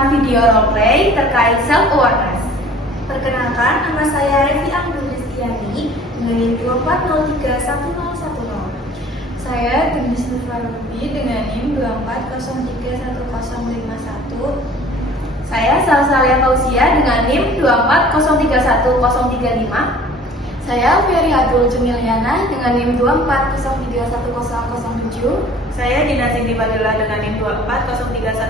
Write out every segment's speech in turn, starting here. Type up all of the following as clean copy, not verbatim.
melakukan video roleplay terkait self-awareness. Perkenalkan, nama saya Revi Anggulistiani dengan NIM 24031010. Saya Denis Nurfarubi dengan NIM 24031051. Saya Salsalia Fausia dengan NIM 24031035. Saya Ferry Abdul Jumiliana dengan NIM 24031007. Saya Dina Cindy Fadila dengan NIM 24031011.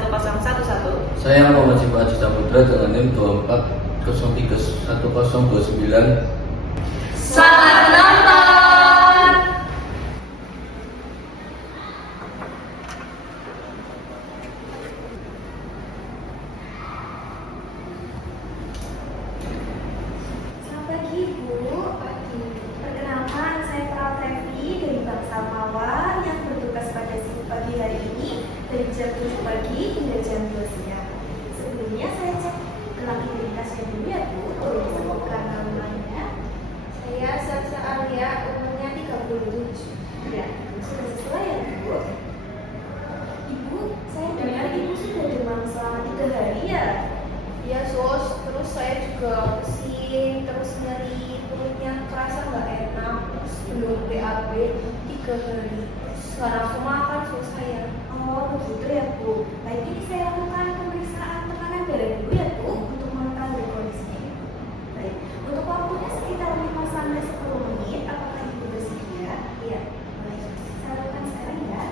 Saya Muhammad Siva Cita Putra dengan NIM 24031029. Selamat menonton! Selamat pagi, Bu. Perkenalkan, saya Perawat Revi dari Bank Salmawa yang bertugas pada shift pagi hari ini dari jam 7 pagi hingga jam 2 siang. Sebelumnya saya cek gelang identitasnya dulu ya, Bu. Boleh disebutkan namanya? Saya Sasha Alia, umurnya 37. Ya, sudah sesuai ya, Bu? Ibu, saya dengar Ibu sudah demam selama 3 hari ya? Iya sos, terus saya juga pusing, terus nyeri, perutnya kerasa nggak enak, terus belum BAB 3 hari. Sekarang semua makan sos saya. Oh, begitu ya, Bu. Baik, ini saya lakukan pemeriksaan tekanan darah dulu ya, Bu, untuk mengetahui kondisinya. Baik, untuk waktunya sekitar 5-10 menit. Apakah Ibu bersedia? Iya. Baik, saya lakukan sekarang ya.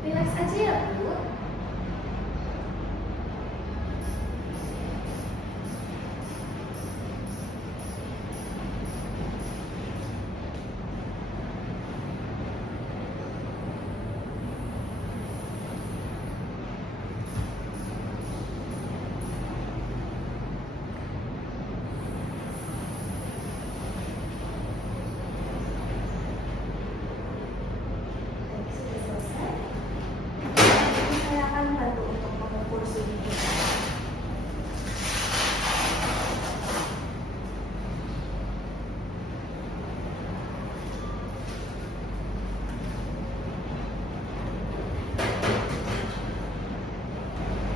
Relax aja ya, Bu. Baik, sudah selesai. Saya akan bantu untuk mengukur suhu kita.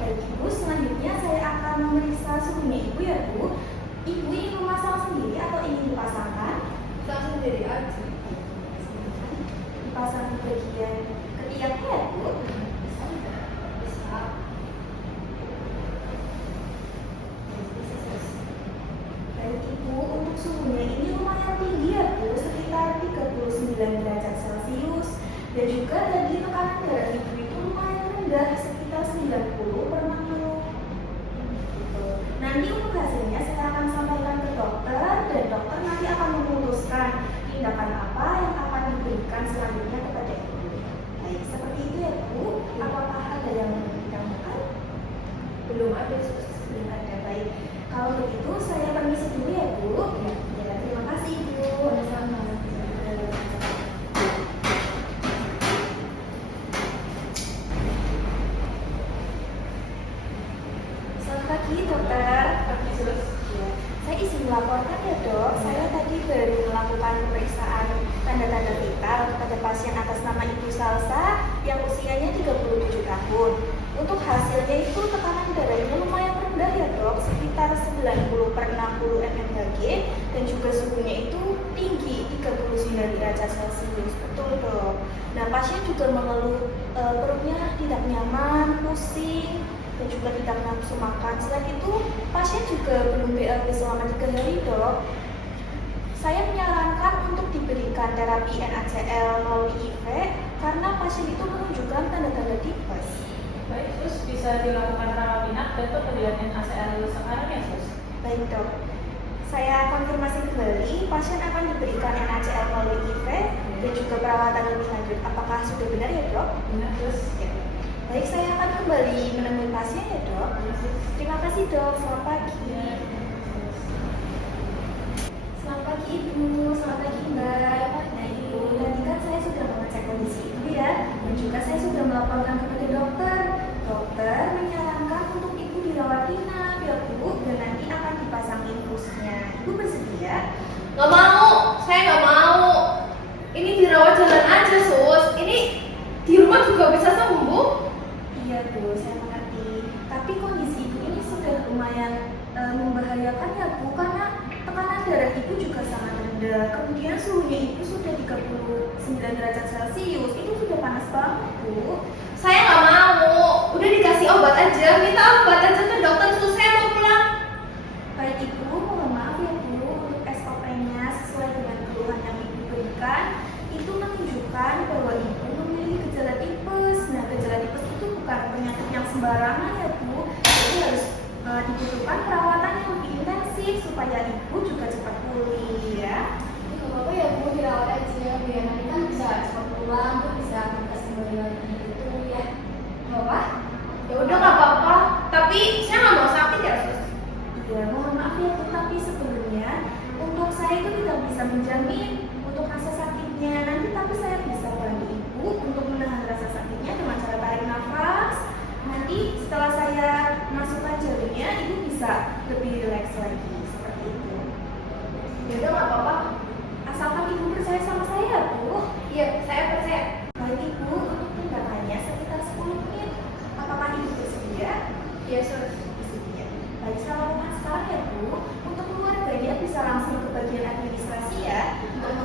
Baik, Ibu, selanjutnya saya akan memeriksa suhunya Ibu ya, Bu. Ibu ingin memasang sendiri atau ingin dipasangkan? Kita sendiri aja. Dipasang di bagian ketiaknya ya, Bu. Bisa. Baik, Ibu, untuk suhunya ini lumayan tinggi ya, Bu, sekitar 39 derajat Celcius. Dan juga tadi tekanan darah Ibu itu lumayan rendah, sekitar 90/60. Gitu. Nanti untuk hasilnya saya akan sampaikan ke dokter, dan dokter nanti akan memutuskan tindakan apa yang akan diberikan selanjutnya kepada Ibu. Baik, seperti itu ya, Bu. Apakah ada yang mau ditambahkan? Belum ada sos. Belum ada. Baik, kalau begitu saya permisi dulu ya, Bu. Ya, terima kasih, Ibu. Sama-sama. Selamat pagi, dokter. Pagi sos. Ya, saya izin melaporkan ya, Dok. Saya tadi baru melakukan pemeriksaan tanda-tanda vital kepada pasien atas nama Ibu Salsa yang usianya 37 tahun. Untuk hasilnya itu tekanan darahnya lumayan rendah ya, Dok, sekitar 90/60 mmHg, dan juga suhunya itu tinggi 39 derajat Celcius. Betul, Dok. Nah, pasien juga mengeluh perutnya tidak nyaman, pusing, dan juga tidak nafsu makan. Selain itu, pasien juga belum BAB selama 3 hari, Dok. Saya menyarankan untuk diberikan terapi NaCl melalui IV karena pasien itu menunjukkan tanda-tanda tipes. Baik, Sus, bisa dilakukan rawat inap dan pemberian NaCl sekarang ya, Sus? Baik dok, saya konfirmasi kembali, pasien akan diberikan NaCl melalui IV dan juga perawatan lebih lanjut. Apakah sudah benar ya dok? Benar, Sus. Ya. Baik, saya akan kembali menemui pasien ya dok. Terima kasih dok, selamat pagi. Selamat pagi ibu, selamat pagi mbak. Nah ibu, tadi kan saya sudah mengecek kondisi ibu ya, dan juga saya sudah melaporkan kepada dokter. Dokter menyarankan untuk ibu dirawat inap ya bu, dan nanti akan dipasang infusnya. Ibu bersedia? Gak mau, saya gak mau. Ini dirawat jalan aja, Sus. Ini di rumah juga bisa sembuh. Iya bu, saya mengerti. Tapi kondisi ibu ini sudah lumayan membahayakan ya bu, karena tekanan darah ibu juga sangat rendah. Kemudian suhunya ibu sudah 39 derajat Celcius. Itu sudah panas banget bu. Saya gak mau. Udah dikasih obat aja, minta obat aja ke dokter, Sus. Saya mau pulang. Baik ibu, mohon maaf ya bu, untuk SOP-nya sesuai dengan keluhan yang ibu berikan, itu menunjukkan bahwa ibu memiliki gejala tipes. Nah, gejala tipes itu bukan penyakit yang sembarangan ya bu, jadi harus dibutuhkan perawatan yang lebih intensif supaya ibu juga cepat pulih ya. Gak apa-apa ya Bu, dirawat aja biar nanti kan bisa cepat pulang, terus bisa aktivitas kembali lagi gitu ya. Gak apa? Ya udah gak apa-apa. Tapi saya gak mau sakit ya, Sus. Ya, mohon maaf ya bu, tapi sebelumnya untuk saya itu tidak bisa menjamin untuk rasa sakitnya nanti, tapi saya bisa bantu ibu untuk menahan rasa sakitnya dengan cara tarik nafas. Nanti setelah saya masukkan jarumnya, ibu bisa lebih rileks lagi seperti itu. Ya udah gak apa-apa. Asalkan ibu percaya sama saya bu. Iya, saya percaya. Baik ibu, untuk tindakannya sekitar 10 menit. Apakah ibu bersedia? Iya, Sus. Bersedia. Baik, saya lakukan sekarang ya bu. Untuk keluarganya bisa langsung ke bagian administrasi ya untuk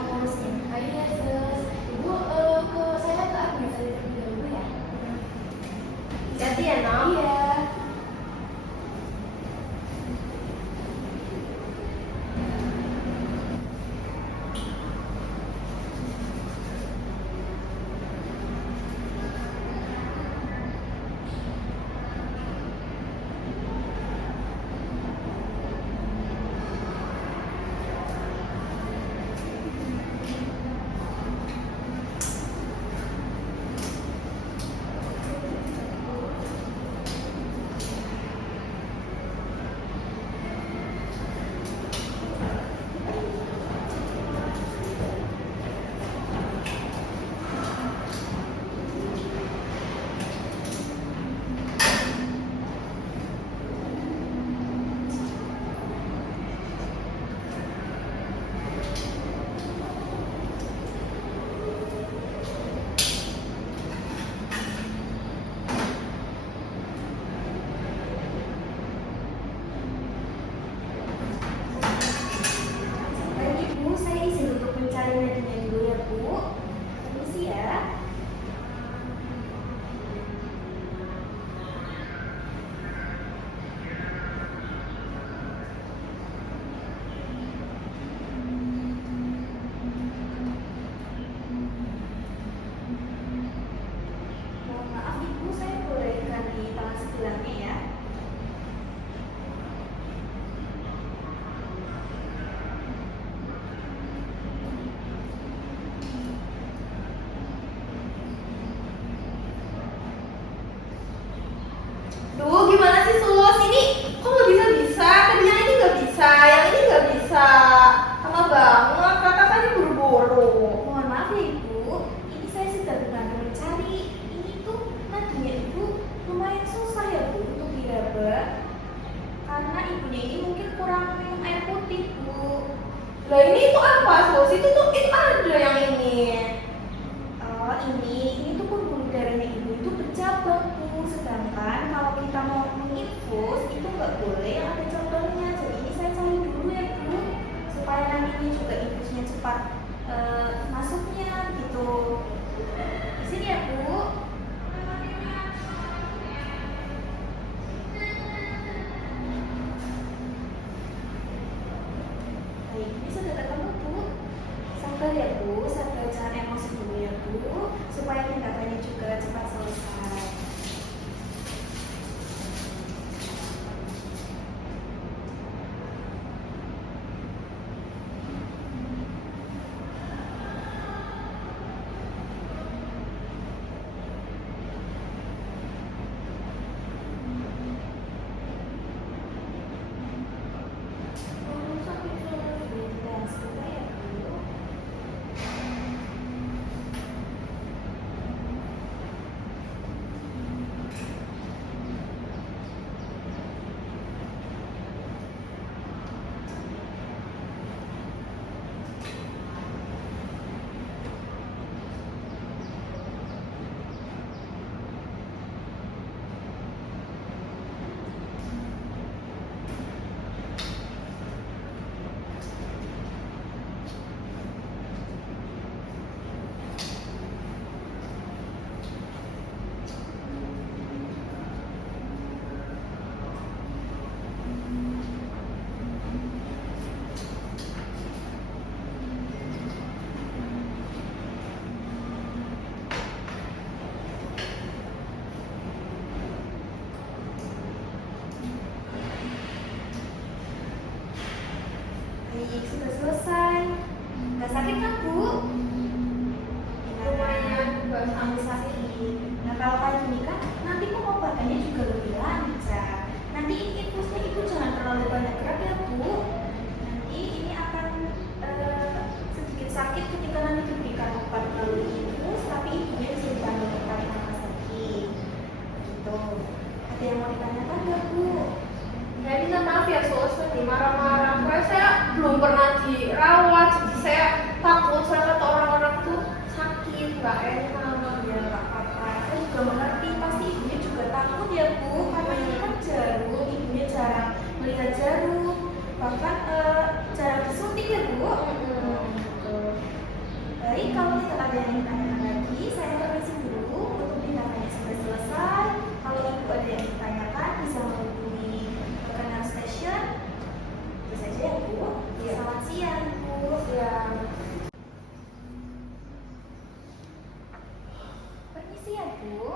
boleh banyak gerak ya Bu. Nanti ini akan sedikit sakit ketika nanti diberikan obat melalui infus, tapi ibunya bisa dipanggil ke rumah sakit. Gitu. Ada yang mau ditanyakan nggak Bu? Saya minta maaf ya sus, tadi marah-marah. Karena saya belum pernah dirawat, jadi saya takut. Saya kata orang-orang tuh sakit, nggak enak. Ya nggak apa-apa. Saya juga mengerti, pasti ibunya juga takut ya Bu, karena ini kan jarum, ibunya jarang melihat jarum, bahkan jarang disuntik ya Bu. Gitu. Baik, kalau tidak ada yang ditanyakan lagi, saya permisi dulu. Untuk ditanya sudah selesai. Kalau ibu ada yang ditanyakan, bisa menghubungi rekening station. Itu saja ya Bu. Selamat siang Bu. Siang. Permisi ya Bu.